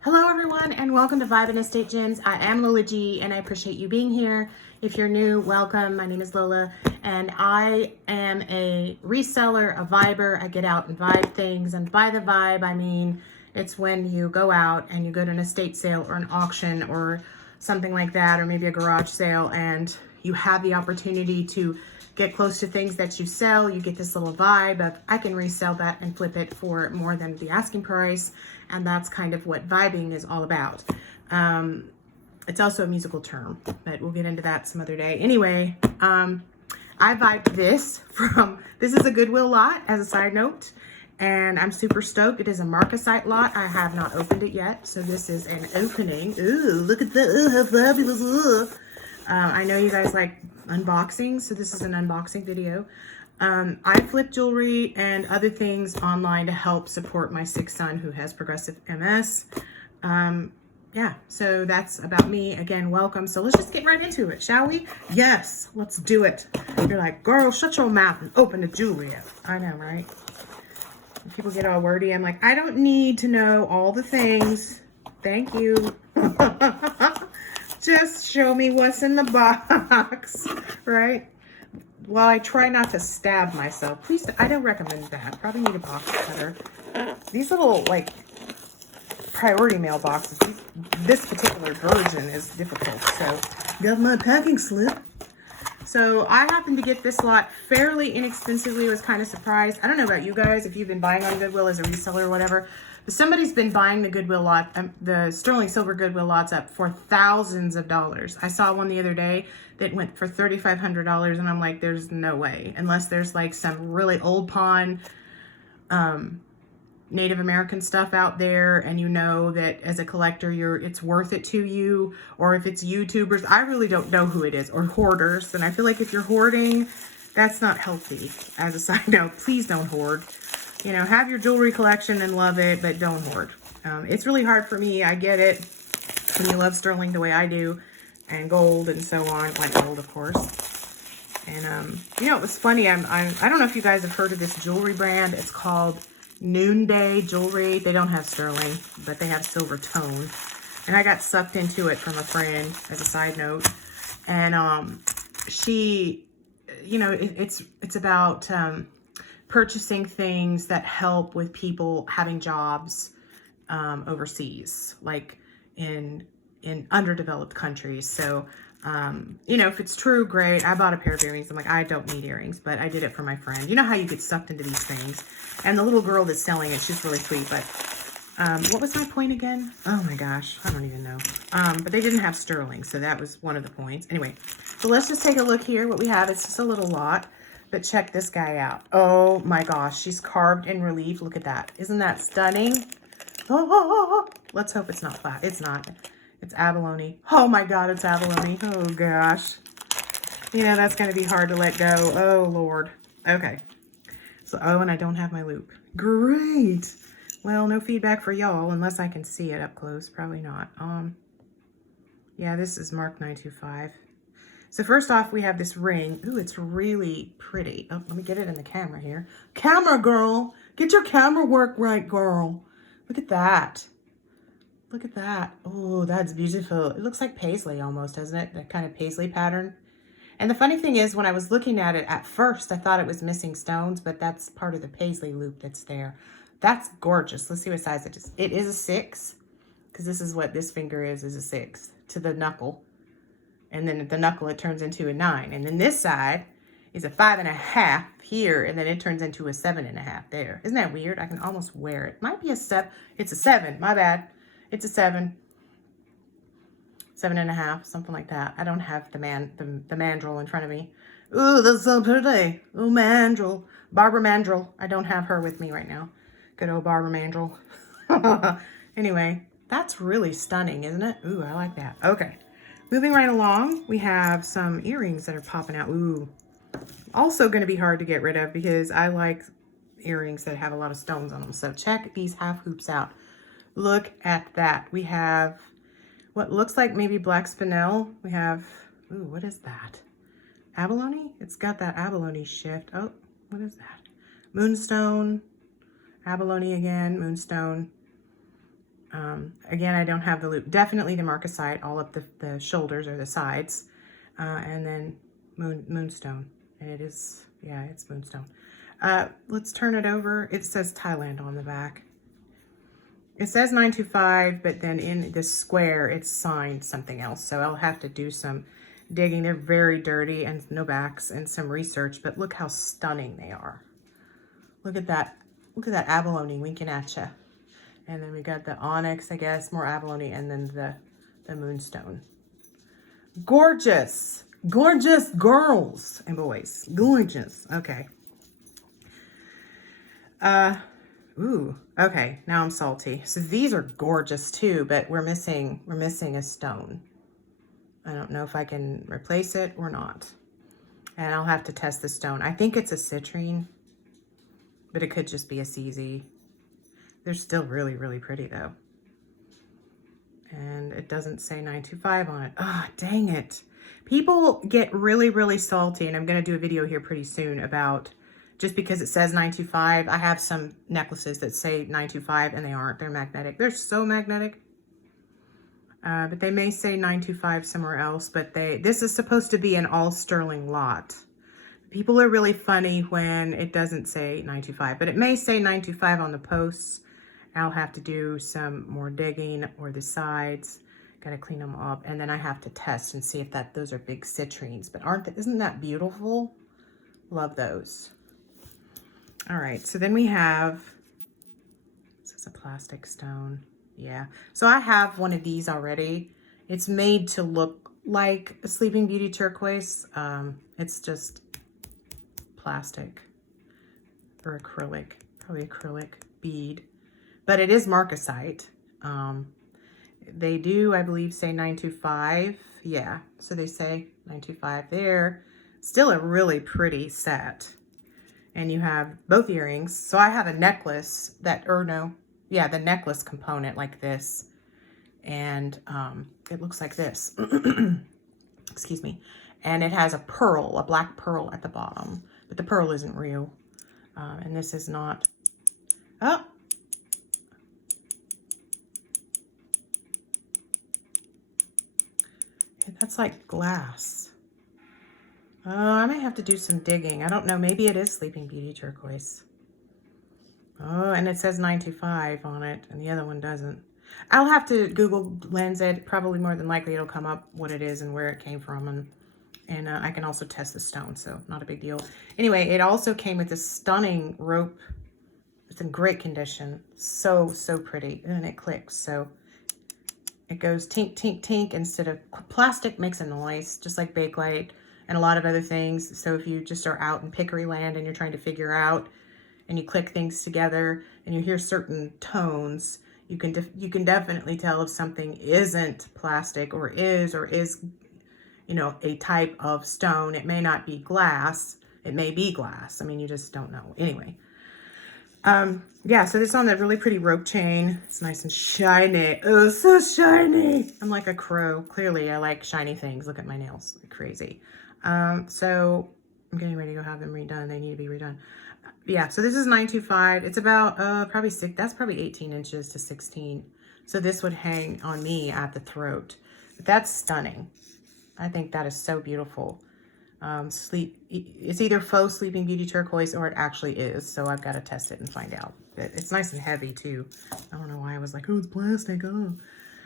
Hello everyone and welcome to Vibe and Estate Gems. I am Lola G and I appreciate you being here. If you're new, welcome. My name is Lola and I am a reseller, a viber. I get out and vibe things, and by the vibe I mean it's when you go out and you go to an estate sale or an auction or something like that, or maybe a garage sale, and you have the opportunity to get close to things that you sell. You get this little vibe of, I can resell that and flip it for more than the asking price. And that's kind of what vibing is all about. It's also a musical term, but we'll get into that some other day. Anyway, I vibed this this is a Goodwill lot as a side note, and I'm super stoked. It is a marcasite lot. I have not opened it yet, so this is an opening. Ooh, look at that, ooh, how fabulous. Ooh. I know you guys like unboxings, so this is an unboxing video. I flip jewelry and other things online to help support my sick son who has progressive MS. Yeah, so that's about me. Again, welcome. So let's just get right into it, shall we? Yes, let's do it. You're like, girl, shut your mouth and open the jewelry up. I know, right? When people get all wordy, I'm like, I don't need to know all the things. Thank you. Just show me what's in the box, right? Well, I try not to stab myself. Please, I don't recommend that. Probably need a box cutter. These little, like, priority mail boxes, this particular version is difficult. So, got my packing slip. So, I happened to get this lot fairly inexpensively. Was kind of surprised. I don't know about you guys, if you've been buying on Goodwill as a reseller or whatever. But somebody's been buying the Goodwill lot, the sterling silver Goodwill lots up for thousands of dollars. I saw one the other day that went for $3,500, and I'm like, there's no way, unless there's like some really old pawn Native American stuff out there, and you know that as a collector it's worth it to you, or if it's YouTubers. I really don't know who it is, or hoarders. And I feel like if you're hoarding, that's not healthy. As a side note, please don't hoard. You know, have your jewelry collection and love it, but don't hoard. It's really hard for me. I get it when you love sterling the way I do, and gold and so on, like gold, of course. And you know, it was funny. I don't know if you guys have heard of this jewelry brand. It's called Noonday Jewelry. They don't have sterling, but they have silver tone. And I got sucked into it from a friend as a side note. And she, you know, it's about purchasing things that help with people having jobs overseas, like in underdeveloped countries. So, you know, if it's true, great. I bought a pair of earrings. I'm like, I don't need earrings, but I did it for my friend. You know how you get sucked into these things. And the little girl that's selling it, she's really sweet. But what was my point again? Oh my gosh, I don't even know. But they didn't have sterling, so that was one of the points. Anyway, so let's just take a look here. What we have, it's just a little lot. But check this guy out. Oh my gosh, she's carved in relief. Look at that. Isn't that stunning? Oh, let's hope it's not flat. It's not. It's abalone. Oh my God, it's abalone. Oh gosh. You know, that's going to be hard to let go. Oh Lord. Okay. So, oh, and I don't have my loop. Great. Well, no feedback for y'all unless I can see it up close. Probably not. Yeah, this is Mark 925. So first off, we have this ring. Ooh, it's really pretty. Oh, let me get it in the camera here. Camera girl. Get your camera work right, girl. Look at that. Look at that. Oh, that's beautiful. It looks like paisley almost, doesn't it? That kind of paisley pattern. And the funny thing is, when I was looking at it at first, I thought it was missing stones, but that's part of the paisley loop that's there. That's gorgeous. Let's see what size it is. It is a 6, because this is what this finger is a 6 to the knuckle. And then at the knuckle, it turns into a 9. And then this side is a 5.5 here, and then it turns into a 7.5 there. Isn't that weird? I can almost wear it. Might be a 7. It's a 7. My bad. It's a 7. 7.5, something like that. I don't have the mandrel in front of me. Ooh, that's so pretty. Ooh, mandrel. Barbara Mandrel. I don't have her with me right now. Good old Barbara Mandrel. Anyway, that's really stunning, isn't it? Ooh, I like that. Okay. Moving right along, we have some earrings that are popping out. Ooh. Also going to be hard to get rid of because I like earrings that have a lot of stones on them. So check these half hoops out. Look at that. We have what looks like maybe black spinel. We have, ooh, what is that? Abalone? It's got that abalone shift. Oh, what is that? Moonstone. Abalone again, moonstone. Again, I don't have the loop. Definitely the marcasite all up the shoulders or the sides. And then moonstone. And it is, yeah, it's moonstone. Let's turn it over. It says Thailand on the back. It says 925, but then in the square, it's signed something else. So I'll have to do some digging. They're very dirty and no backs and some research, but look how stunning they are. Look at that. Look at that abalone winking at you. And then we got the onyx, I guess, more abalone, and then the moonstone. Gorgeous. Gorgeous girls and boys. Gorgeous. Okay. Ooh, okay, now I'm salty. So these are gorgeous too, but we're missing a stone. I don't know if I can replace it or not. And I'll have to test the stone. I think it's a citrine, but it could just be a CZ. They're still really, really pretty though. And it doesn't say 925 on it. Ah, oh, dang it. People get really, really salty, and I'm gonna do a video here pretty soon about just because it says 925. I have some necklaces that say 925 and they aren't. They're magnetic. They're so magnetic. But they may say 925 somewhere else, but this is supposed to be an all sterling lot. People are really funny when it doesn't say 925, but it may say 925 on the posts. I'll have to do some more digging or the sides. Got to clean them up, and then I have to test and see if those are big citrines. But isn't that beautiful? Love those. All right, so then we have, this is a plastic stone. Yeah, so I have one of these already. It's made to look like a Sleeping Beauty turquoise. It's just plastic or acrylic, probably acrylic bead, but it is marcasite. They do, I believe, say 925. Yeah, so they say 925 there. Still a really pretty set. And you have both earrings. So I have a necklace the necklace component like this. And it looks like this. Excuse me. And it has a black pearl at the bottom. But the pearl isn't real. And this is not. Oh. That's like glass. I may have to do some digging. I don't know. Maybe it is Sleeping Beauty turquoise. Oh, and it says 925 on it, and the other one doesn't. I'll have to Google lens it. Probably more than likely it'll come up what it is and where it came from. And I can also test the stone, so not a big deal. Anyway, it also came with this stunning rope. It's in great condition. So, so pretty. And it clicks, so it goes tink, tink, tink instead of plastic makes a noise, just like Bakelite and a lot of other things. So if you just are out in Pickery land and you're trying to figure out and you click things together and you hear certain tones, you can definitely tell if something isn't plastic or is, you know, a type of stone. It may not be glass. It may be glass. I mean, you just don't know. Anyway. Yeah, so this on that really pretty rope chain. It's nice and shiny. Oh, so shiny. I'm like a crow. Clearly, I like shiny things. Look at my nails. They're crazy. So I'm getting ready to go have them redone. They need to be redone. Yeah, so this is 925. It's about probably 6. That's probably 18 inches to 16. So this would hang on me at the throat. But that's stunning. I think that is so beautiful. It's either faux Sleeping Beauty turquoise or it actually is. So I've got to test it and find out. But it's nice and heavy too. I don't know why I was like, oh, it's plastic. Oh,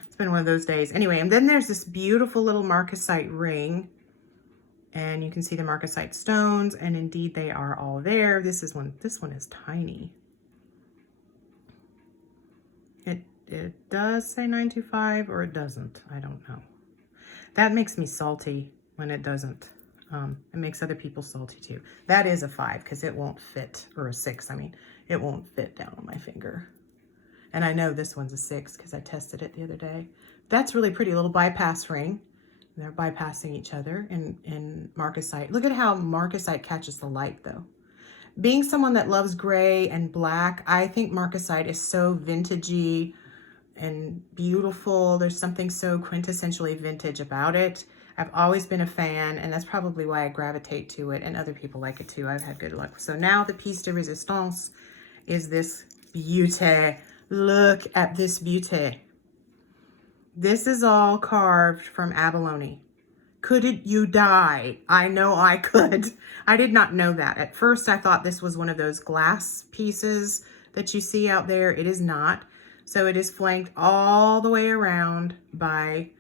it's been one of those days. Anyway, and then there's this beautiful little marcasite ring. And you can see the marcasite stones, and indeed they are all there. This one is tiny. It does say 925 or it doesn't. I don't know. That makes me salty when it doesn't. It makes other people salty too. That is a 5 because it won't fit, or a 6. I mean, it won't fit down on my finger. And I know this one's a 6 because I tested it the other day. That's really pretty. A little bypass ring. They're bypassing each other in marcasite. Look at how marcasite catches the light though. Being someone that loves gray and black, I think marcasite is so vintagey and beautiful. There's something so quintessentially vintage about it. I've always been a fan, and that's probably why I gravitate to it, and other people like it too. I've had good luck. So now the piece de resistance is this beauty Look at this beauty. This is all carved from abalone. Couldn't you die? I know I could. I did not know that. At first, I thought this was one of those glass pieces that you see out there. It is not. So it is flanked all the way around by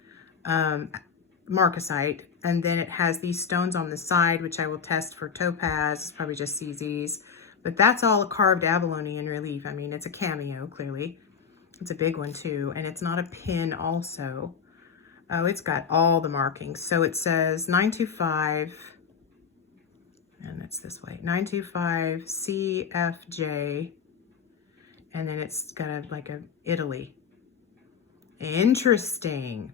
marcasite. And then it has these stones on the side, which I will test for topaz, probably just CZs. But that's all carved abalone in relief. I mean, it's a cameo, clearly. It's a big one, too. And it's not a pin also. Oh, it's got all the markings. So it says 925, and it's this way, 925 CFJ, and then it's got like a Italy. Interesting.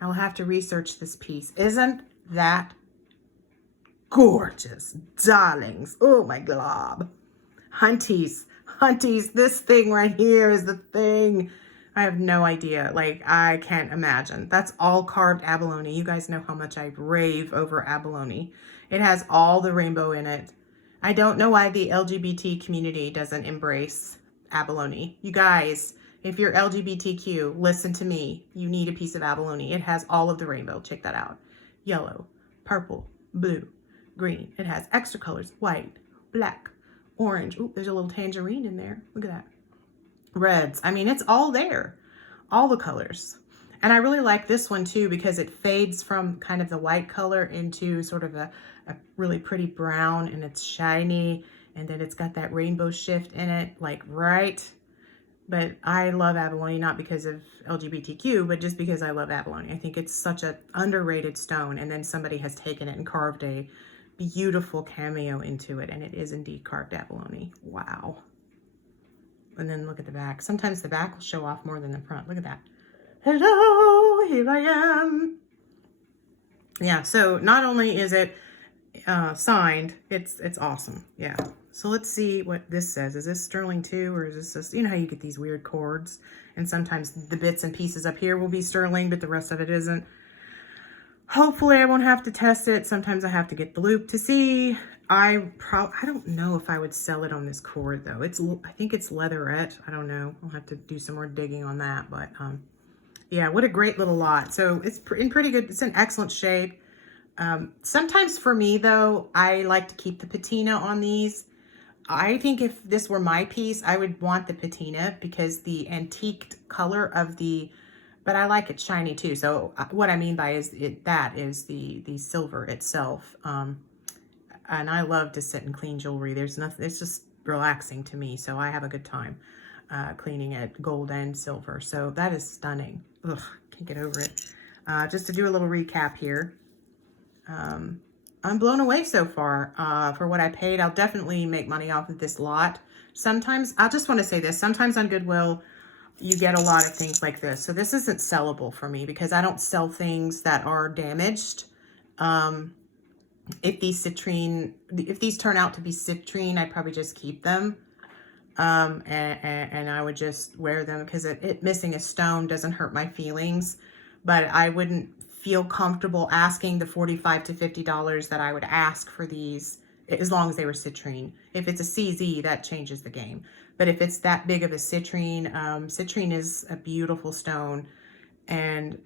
I'll have to research this piece. Isn't that gorgeous, darlings? Oh my glob. Hunties, this thing right here is the thing. I have no idea. Like, I can't imagine. That's all carved abalone. You guys know how much I rave over abalone. It has all the rainbow in it. I don't know why the LGBT community doesn't embrace abalone. You guys, if you're LGBTQ, listen to me. You need a piece of abalone. It has all of the rainbow. Check that out. Yellow, purple, blue, green. It has extra colors. White, black, orange. Ooh, there's a little tangerine in there. Look at that. Reds. I mean, it's all there, all the colors. And I really like this one too, because it fades from kind of the white color into sort of a really pretty brown, and it's shiny, and then it's got that rainbow shift in it, like right. But I love abalone, not because of LGBTQ, but just because I love abalone. I think it's such an underrated stone, and then somebody has taken it and carved a beautiful cameo into it, and it is indeed carved abalone. Wow. And then look at the back. Sometimes the back will show off more than the front. Look at that. Hello, here I am. Yeah, so not only is it signed, it's awesome. Yeah. So let's see what this says. Is this sterling too, or is this, you know how you get these weird cords, and sometimes the bits and pieces up here will be sterling, but the rest of it isn't. Hopefully I won't have to test it. Sometimes I have to get the loop to see. I don't know if I would sell it on this cord though. I think it's leatherette. I don't know. I'll have to do some more digging on that. But yeah, what a great little lot. So it's in pretty good. It's in excellent shape. Sometimes for me though, I like to keep the patina on these. I think if this were my piece, I would want the patina because the antiqued color of the. But I like it shiny too. So what I mean by is the silver itself. And I love to sit and clean jewelry. There's nothing, it's just relaxing to me. So I have a good time cleaning it, gold and silver. So that is stunning. Ugh, can't get over it. Just to do a little recap here. I'm blown away so far for what I paid. I'll definitely make money off of this lot. Sometimes, I just want to say this, sometimes on Goodwill, you get a lot of things like this. So this isn't sellable for me because I don't sell things that are damaged. If these turn out to be citrine, I'd probably just keep them. And I would just wear them because it missing a stone doesn't hurt my feelings, but I wouldn't feel comfortable asking the $45 to $50 that I would ask for these as long as they were citrine. If it's a CZ, that changes the game. But if it's that big of a citrine, citrine is a beautiful stone. And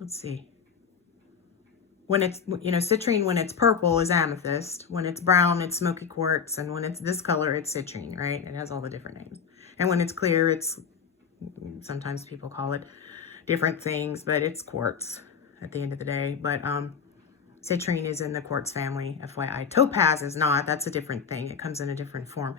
let's see. When it's, you know, citrine, when it's purple is amethyst. When it's brown, it's smoky quartz. And when it's this color, it's citrine, right? It has all the different names. And when it's clear, it's, sometimes people call it different things, but it's quartz at the end of the day. But citrine is in the quartz family, FYI. Topaz is not. That's a different thing. It comes in a different form.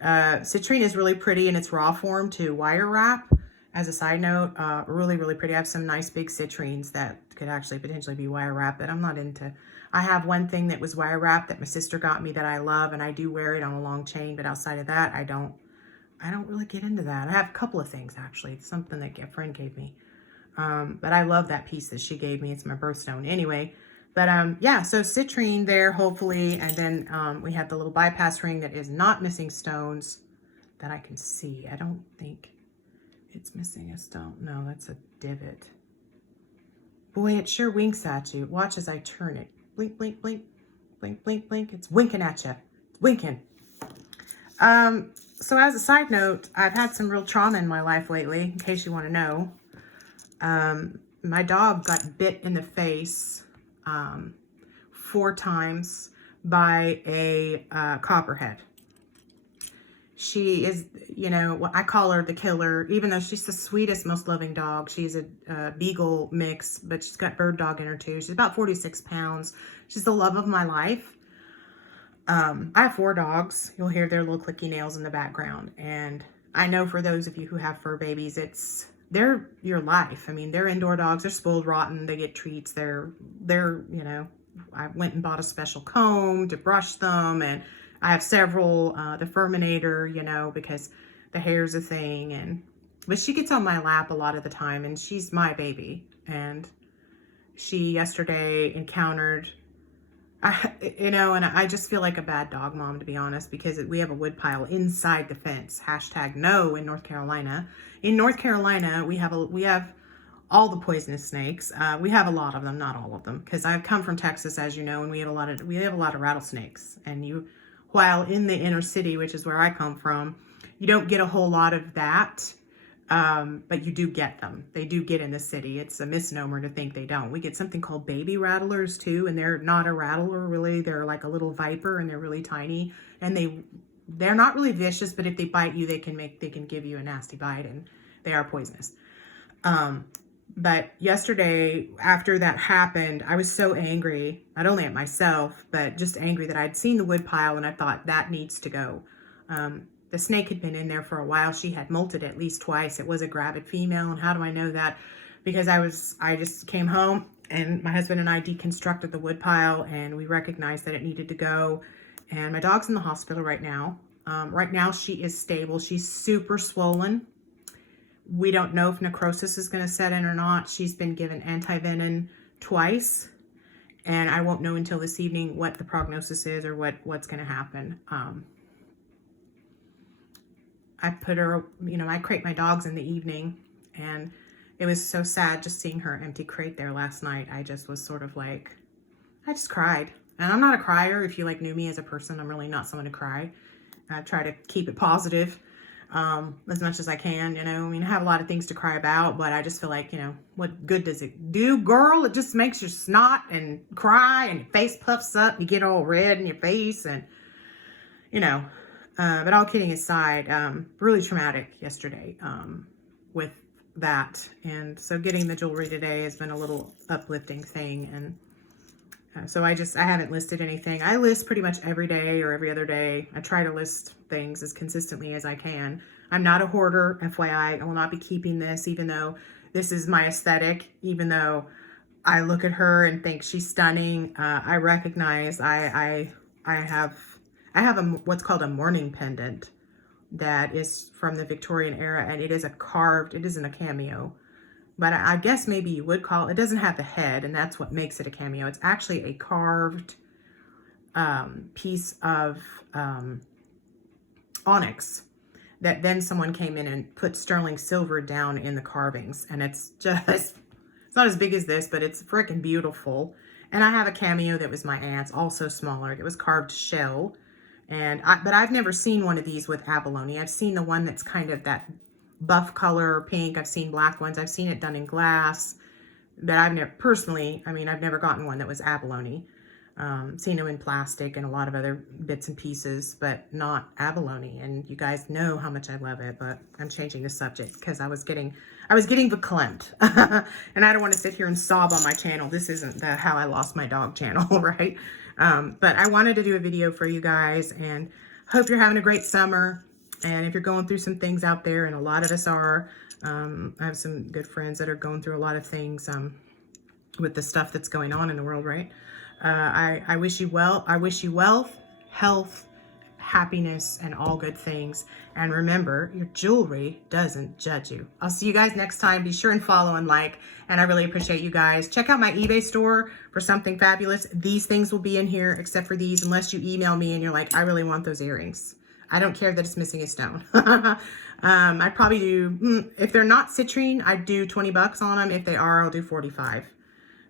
Citrine is really pretty in its raw form to wire wrap. As a side note, really, really pretty. I have some nice big citrines that could actually potentially be wire wrapped that I'm not into. I have one thing that was wire wrapped that my sister got me that I love, and I do wear it on a long chain, but outside of that, I don't really get into that. I have a couple of things actually. It's something that a friend gave me. But I love that piece that she gave me. It's my birthstone anyway. But yeah, so citrine there, hopefully. And then we have the little bypass ring that is not missing stones that I can see. I don't think it's missing a stone. No, that's a divot. Boy, it sure winks at you. Watch as I turn it. Blink, blink, blink, blink, blink, blink. It's winking at you. It's winking. So as a side note, I've had some real trauma in my life lately, in case you want to know. My dog got bit in the face 4 times by a copperhead. She is, you know, I call her the killer, even though she's the sweetest, most loving dog. She's a beagle mix, but she's got bird dog in her too. She's about 46 pounds. She's the love of my life. I have 4 dogs. You'll hear their little clicky nails in the background. And I know for those of you who have fur babies, they're your life. I mean, they're indoor dogs. They're spoiled rotten. They get treats. They're, you know, I went and bought a special comb to brush them, and I have several, the Furminator, you know, because the hair's a thing. But she gets on my lap a lot of the time, and she's my baby. And she yesterday encountered, you know, and I just feel like a bad dog mom, to be honest, because we have a wood pile inside the fence. #no in North Carolina. In North Carolina, we have all the poisonous snakes. We have a lot of them, not all of them, because I've come from Texas, as you know, and we have a lot of rattlesnakes. And while in the inner city, which is where I come from, you don't get a whole lot of that, but you do get them. They do get in the city. It's a misnomer to think they don't. We get something called baby rattlers too, and they're not a rattler really. They're like a little viper, and they're really tiny, and they're not really vicious, but if they bite you, they can give you a nasty bite, and they are poisonous. But yesterday, after that happened, I was so angry, not only at myself, but just angry that I'd seen the wood pile, and I thought, that needs to go. The snake had been in there for a while. She had molted at least twice. It was a gravid female. And how do I know that? Because I just came home, and my husband and I deconstructed the wood pile, and we recognized that it needed to go. And my dog's in the hospital right now. Right now she is stable. She's super swollen. We don't know if necrosis is going to set in or not. She's been given anti-venom twice, and I won't know until this evening what the prognosis is or what's going to happen. I put her, you know, I crate my dogs in the evening, and it was so sad just seeing her empty crate there last night. I just was sort of like, I just cried. And I'm not a crier. If you like knew me as a person, I'm really not someone to cry. I try to keep it positive. As much as I can, you know. I mean, I have a lot of things to cry about, but I just feel like, you know, what good does it do, girl? It just makes you snot and cry, and your face puffs up, and you get all red in your face, and, you know. But all kidding aside, really traumatic yesterday with that. And so getting the jewelry today has been a little uplifting thing. And so I haven't listed anything. I list pretty much every day or every other day. I try to list things as consistently as I can. I'm not a hoarder, FYI. I will not be keeping this, even though this is my aesthetic, even though I look at her and think she's stunning. I recognize I have what's called a mourning pendant that is from the Victorian era, and it isn't a cameo. But I guess maybe you would call it doesn't have the head, and that's what makes it a cameo. It's actually a carved piece of onyx that then someone came in and put sterling silver down in the carvings. And it's not as big as this, but it's freaking beautiful. And I have a cameo that was my aunt's, also smaller. It was carved shell. But I've never seen one of these with abalone. I've seen the one that's kind of that buff color, pink. I've seen black ones. I've seen it done in glass. But I've never gotten one that was abalone. Seen them in plastic and a lot of other bits and pieces, but not abalone. And you guys know how much I love it, but I'm changing the subject because I was getting verklempt. And I don't want to sit here and sob on my channel. This isn't the How I Lost My Dog channel, right? But I wanted to do a video for you guys, and hope you're having a great summer. And if you're going through some things out there, and a lot of us are, I have some good friends that are going through a lot of things with the stuff that's going on in the world, right? I wish you well. I wish you wealth, health, happiness, and all good things. And remember, your jewelry doesn't judge you. I'll see you guys next time. Be sure and follow and like, and I really appreciate you guys. Check out my eBay store for something fabulous. These things will be in here, except for these, unless you email me and you're like, I really want those earrings. I don't care that it's missing a stone. I'd probably do, if they're not citrine, I'd do 20 bucks on them. If they are, I'll do 45.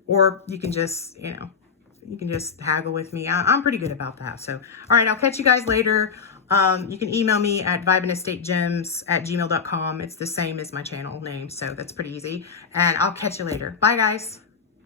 Or you can just, you can just haggle with me. I'm pretty good about that. So, all right, I'll catch you guys later. You can email me at vibeandestategems@gmail.com. It's the same as my channel name, so that's pretty easy. And I'll catch you later. Bye, guys.